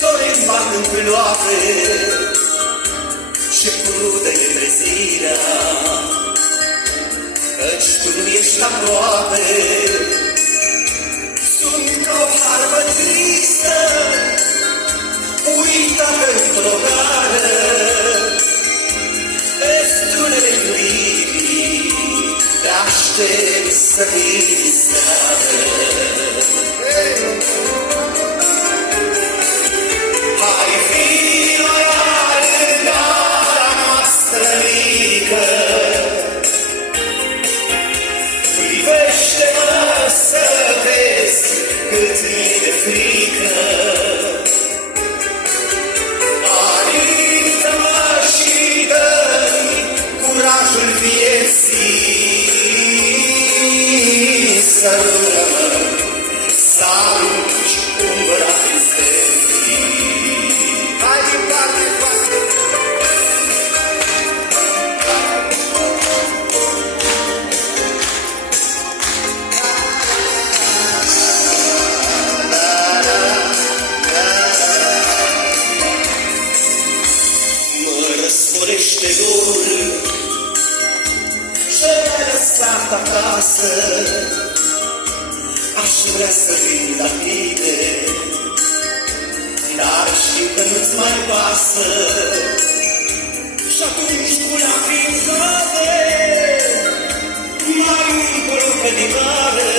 Sorin bat în ploape și prude-i trezirea, căci tu nu ești aproape. Sunt ca o harmă tristă, uitată într-o gară, pe strunele iubirii te aștept să vii seară. Hai vino iar în gara noastră mică, privește-mă să vezi cât mi-e de frică. Alintă-mă și dă-mi curajul vieții, sărută-mă să arunci umbra tristeții. Hai din parte, mă războlește dorul și-o mai lăsat acasă. Aș vrea să vin la tine, dar știu că nu-ți mai pasă. Și atunci cu lacrimi zate mai umplu cădinare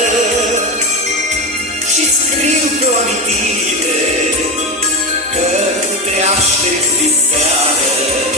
și scriu pe o amintire că te aștepți diseară.